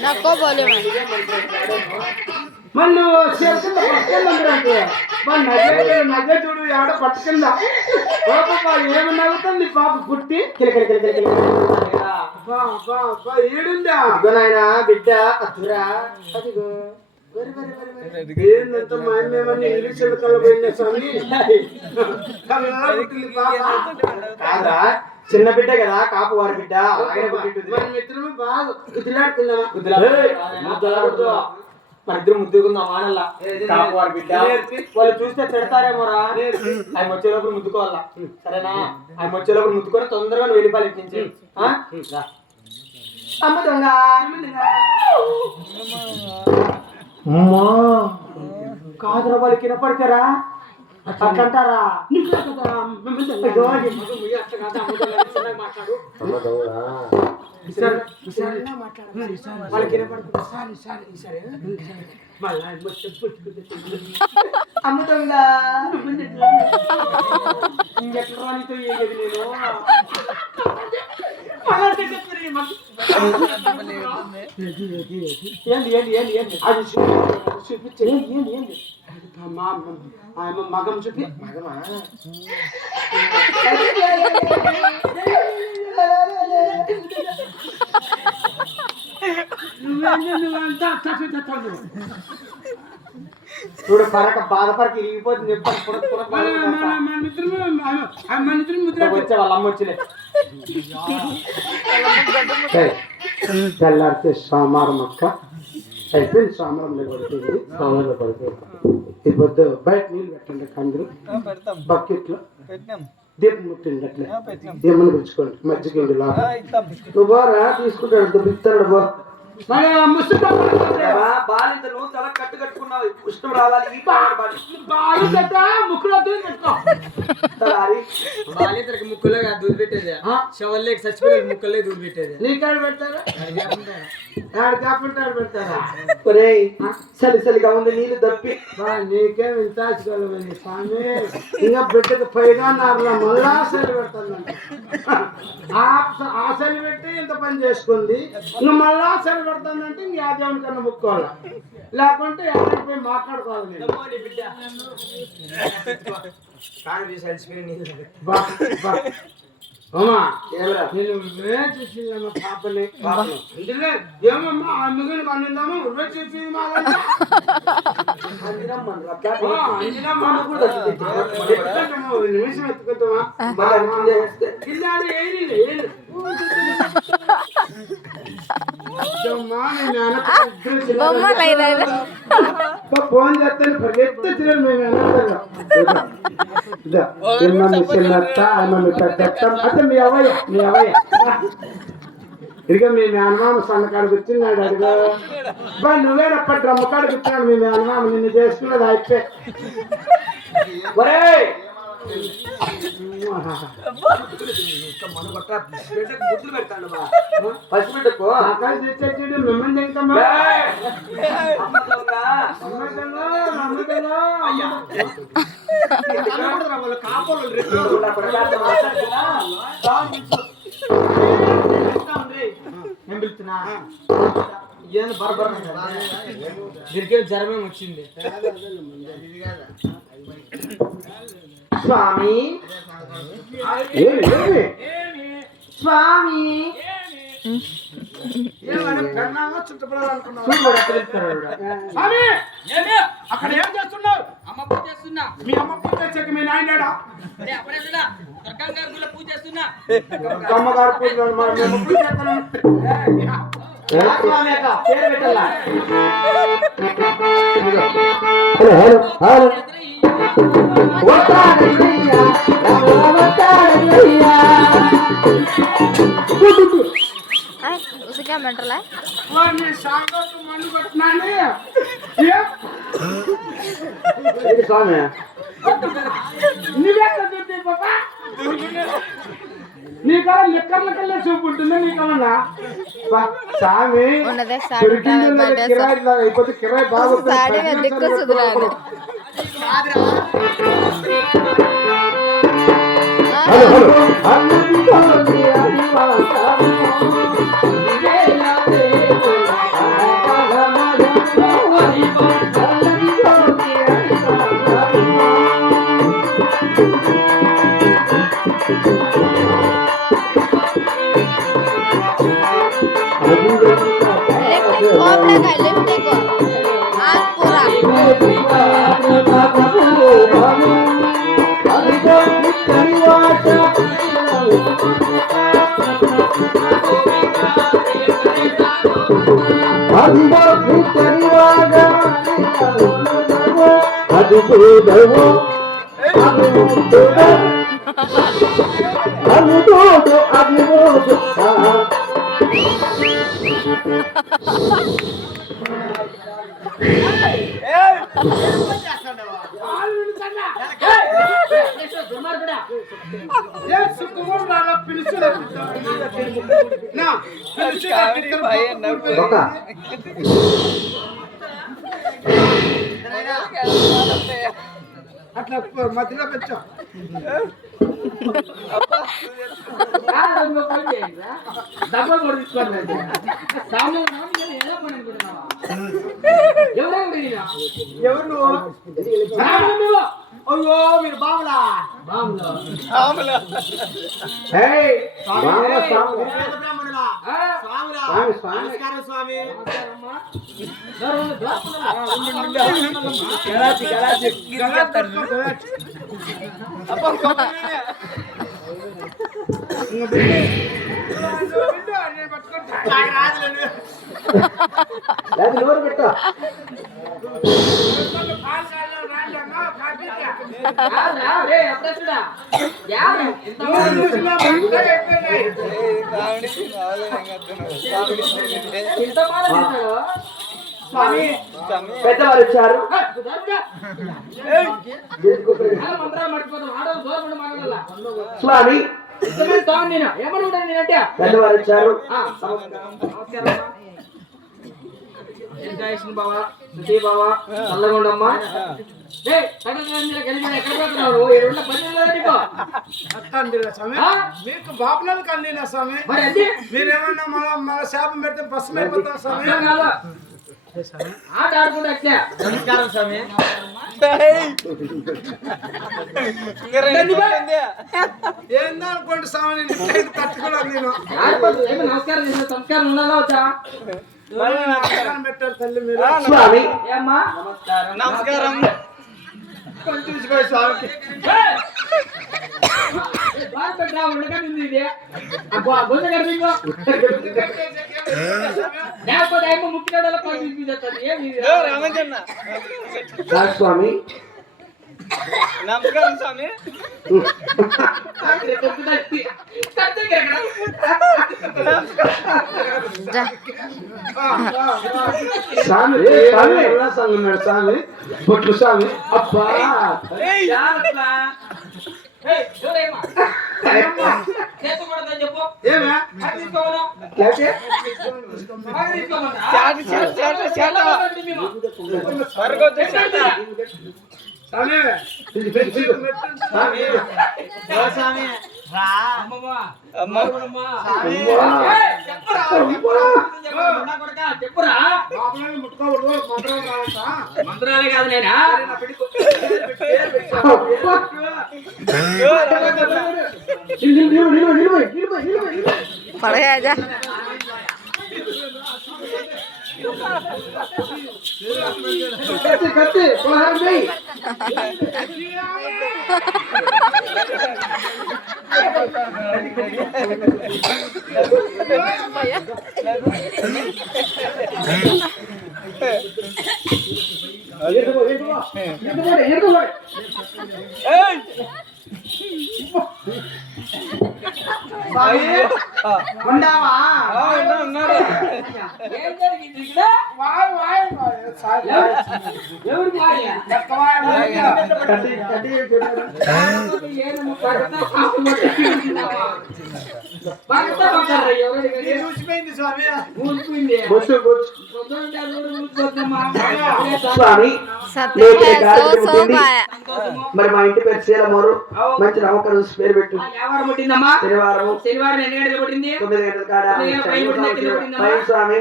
नको बोले మళ్ళీ చేరుకుందా పట్టుకెళ్ళంటే నగ చూడు ఆడ పట్టుకెళ్ళా పాప ఏమి నవ్వుతుంది పాప పుట్టి ఏడుందా నాయన బిడ్డ అతురా అదిగో ఏంటంటే మా అమ్మేమన్నా ఇంగ్లీష్ కలబోయిన స్వామి కాదా చిన్న బిడ్డ కదా కాపు వారి బిడ్డ మన మిత్రము బాగా కుదిలాడుకుందామా మన ఇద్దరు ముద్దుకుందాం వానల్లా కాపు వారి బిడ్డ వాళ్ళు చూస్తే తిడతారేమోరా ఆయన వచ్చేలోపు ముద్దుకోవాలా సరేనా ఆయన వచ్చేలోపు ముద్దుకొని తొందరగా నువ్వు వెళ్ళిపోవాలి ఇటు నుంచి అమ్మ దొంగ అమ్మా కాదురా వాళ్ళకి వినపడతారా అట్లంటారా వాళ్ళకి అమ్ముతుందా ఇంకెట్లా రానితో ఏది నేను అది చూపించే మగం చూపి మగమా చూడు పరక బాధపరికి ఇరిగిపోతుంది వచ్చే వాళ్ళ అమ్మ వచ్చిలే తెల్లారితే సోమవారం అక్క అయిపోయింది సోమవారం పడుతుంది సోమవారం పడుతుంది ఈ పొద్దు బయట నీళ్ళు పెట్టండి కందులు బకెట్లో దీపం ముట్టింది అట్లే ఏమని పిలుచుకోండి మజ్జిగ నువ్వు బోరా తీసుకుంటాడు బిత్తాడు బో బాలింతను తల కట్టు కట్టుకున్నావు ఉష్ణం రావాలి బాలింతకి ముక్కులో దూది పెట్టేది శవల్లేకి చచ్చిపోయే ముక్కలే దూది పెట్టేది నీకాడ పెడతారా పెడతారా చలి చలిగా ఉంది నీళ్ళు తప్పి నీకేం ఇంతాచుకోలేమని స్వామి ఇంకా బిడ్డకు పైగా నారులో మళ్ళా చలి పెడతాను ఆ చలి పెట్టి ఇంత పని చేసుకుంది ఇంకా మళ్ళా చలి పెడతానంటే ఇంక ఆ దేవుని కన్నా ముక్కోవాలా లేకుంటే ఎవరికి పోయి మాట్లాడుకోవాలి అమ్మా నేను వేచేసిందమ్మా పాపని అందులో ఏమమ్మా ఆ మిగిలిన పండిందామా ఉర్వే చెప్పింది నిమిషం ఎత్తుకుంటామా ఫోన్ చేస్తాను పరిగెత్తున్నా అంటే మీ అవయ్య ఇదిగో మీ మేనమామ సన్నకాడికి వచ్చినాడు అడిగా బా నువ్వేనప్పటి రమ్మకాడికి వచ్చినాడు మీ మేనమామ నిన్ను చేసుకున్నది అయిపోయి పసిబిడ్డకు మిమ్మల్ని ఏం బరబర జ్వరమేం వచ్చింది స్వామి స్వామి అక్కడ ఏం చేస్తున్నావు అమ్మ పూజ చేస్తున్నా మీ అమ్మ పూజ చేసాక మీ నాయనాడా పూజ చేస్తున్నా అమ్మగారు పూజ उसे क्या मैटर है నీకు లెక్కర్లకెళ్ళే చూపు ఉంటుందా నీకన్నా స్వామి అయిపోతే కిరాయి బాగా దిక్కు సుధరాడు लिपस्टिक खोपड़ा का लिपस्टिक आग पूरा అట్లా మధ్యలో పెట్టు డబ్బులు కూడా తీసుకోండి ఎవరు నువ్వు అయ్యో మీరు బాములా నమస్కారం స్వామి నోరు పెట్టు పెద్దవారు వచ్చారు స్వామి పెద్దవారు వచ్చారు బావా సుధీ బావా చల్లగొండమ్మా మీకు బాబులకు అందిన స్వామి మీరేమన్నా మన శాపం పెడితే ప్రశ్న అయిపోతాం స్వామి ఆట ఆడుకుంటే అట్లా నమస్కారం స్వామి ఏందో అనుకోండి స్వామి తట్టుకోలేదు నేను నమస్కారం చేసిన సంస్కారం ఉండాలా వచ్చా పెట్టారు తల్లి మీరు స్వామి ఏమ్మా నమస్కారం నమస్కారం చూసుకో స్వామికి స్వామి నమస్కారం స్వామి స్వామి స్వామి బొట్లు స్వామి అబ్బా మంత్రాలే కాదు నేనా पढ़े जा करते बाहर नहीं ఉండవా ఏం జరిగింది ఇక్కడ వాయ్ వాయ్ ఎవరు వాయ్ కట్టి కట్టి ఏను పడతా పడతా పడరా ఎవరు చూసిపోయింది స్వామి ఊసిపోయింది బొచ్చు బొచ్చు స్వామి మరి మా ఇంటి పేరు శీలమూరు మంచి నమ్మకం పేరు పెట్టు శనివారం శనివారం ఎన్ని గంటలు పట్టింది 9 గంటల కాడ స్వామి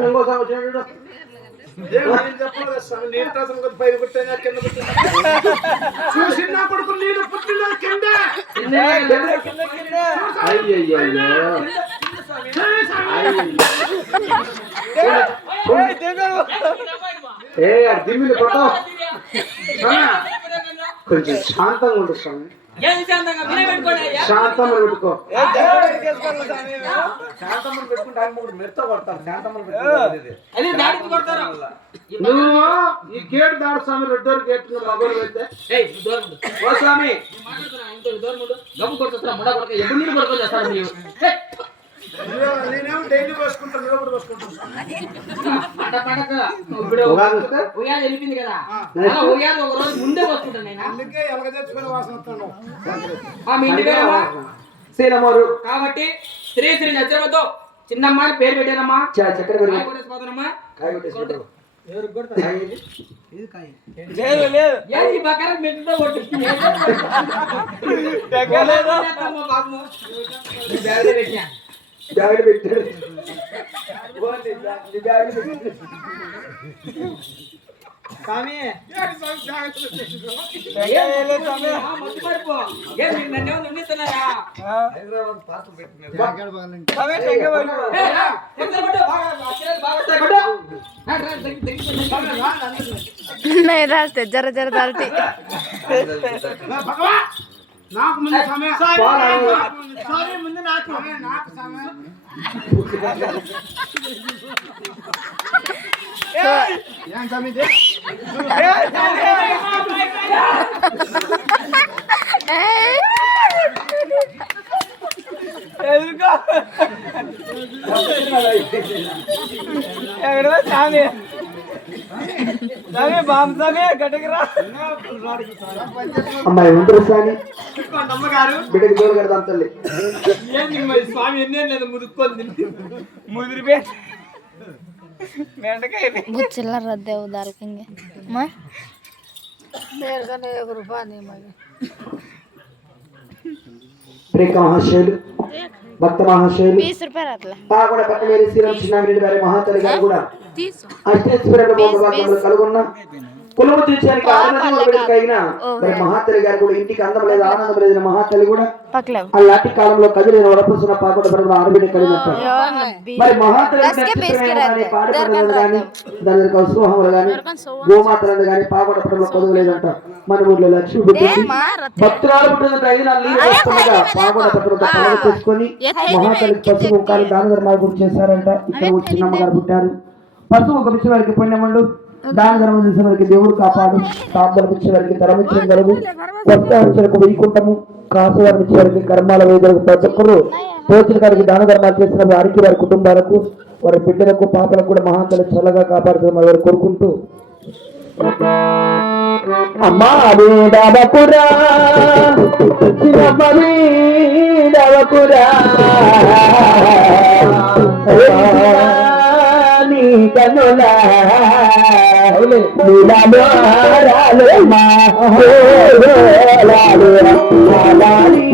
ఇంకో సంవత్సరం నేను చెప్పలేదు స్వామి, నీరు తాసం కొద్ది పైన పుట్టినా కింద పుట్టినా చూసి నా కొడుకు నీరు పుట్టిన కింద దిమ్మిని కొట్ట కొంచెం శాంతంగా ఉండు స్వామి, శాంతమని పెట్టుకో. శాంతమని పెట్టుకుంటే ఆయన మూడు మెడతో కొడతారు. శాంతమని పెట్టుకుంటారు. నువ్వు ఈ గేట్ దాడు స్వామి, రెడ్డోరు గేట్ మగోడు పెడితే ఓ స్వామి నేనేమో డైలీ పోసుకుంటాను, నువ్వు కూడా పోసుకుంటాను. వెళ్ళిపోయింది కదా ఒక రోజు ముందే వస్తుంటాను నేను, అందుకే ఎలగ తెచ్చుకునే వాసన వస్తాను. మీ ఇంటి పేరమ్మా శ్రీరామారు కాబట్టి శ్రీ శ్రీ నచ్చరమతో చిన్నమ్మ అని పేరు పెట్టానమ్మా. చక్కెర పోతానమ్మా జాగ్రత్త పెట్టారు. नहीं रास्ते जरा जरा दालती నాకు ముందు సమయం సారీ ముందు నాకు సమయం ఏం సమయం అమ్మాయి ఉంటారు స్వామి, బిడ్డకి దూరం కడదాం తల్లి. స్వామి ఎన్నేం లేదు ముదుక్కోంది चिल्लर रद्दे उधार केंगे मैं मेरे का 1 रुपया नहीं मांगे. ప్రేక మహాశయులు, భక్త మహాశయులు 20 रुपया रातला కూడా పట్ల వేరే శ్రీరామ్ చిన్నారెడ్డి గారి మహాతల్లి గారు కూడా 30 అష్టేశ్వరుల భోగభాగ్యములు కలుగున్న కులము తీర్చడానికి కలిగిన మరి మహాతల్లి గారు కూడా ఇంటికి అందం లేదు ఆనందం లేదు. మహాతల్లి కూడా पकले అలాంటి కాలంలో కదిలిన వడపసున పాకొడ పరమ ఆడబిడ్డ కలిగినట్టు మరి మహాతల్లి పాడపడలేదు కానీ దాని కౌశోహములు కానీ గోమాతలను కానీ పాకొడ పరమ కొదవలేదంట. మన ఊర్లో లక్ష్మి పుట్టింది, భక్తురాలు పుట్టిన అయినా నీళ్ళు వస్తుండగా పాకొడ పరమ చేసుకొని మహాతల్లికి పసుపు ముఖాలు దాన ధర్మాలు కూడా చేశారంట. ఇక్కడ చిన్నమ్మగారు పుట్టారు. పసుపు ఒక పిచ్చి వారికి పుణ్యముండు, దాన ధర్మం చేసే వారికి దేవుడు కాపాడు, తాపలు ఇచ్చే వారికి తరమించడం గలవు, వస్త్రాలకు వైకుంఠము, కాసు వారికి ఇచ్చే వారికి కర్మాల వేదలకు ప్రతి ఒక్కరు పోచిన గారికి దాన ధర్మాలు చేసిన వారికి వారి కుటుంబాలకు వారి బిడ్డలకు పాపలకు కూడా మహాతల్లి చల్లగా కాపాడుతున్న వారు కోరుకుంటూ అమ్మా వేదవకురా నీ కనులా లాలి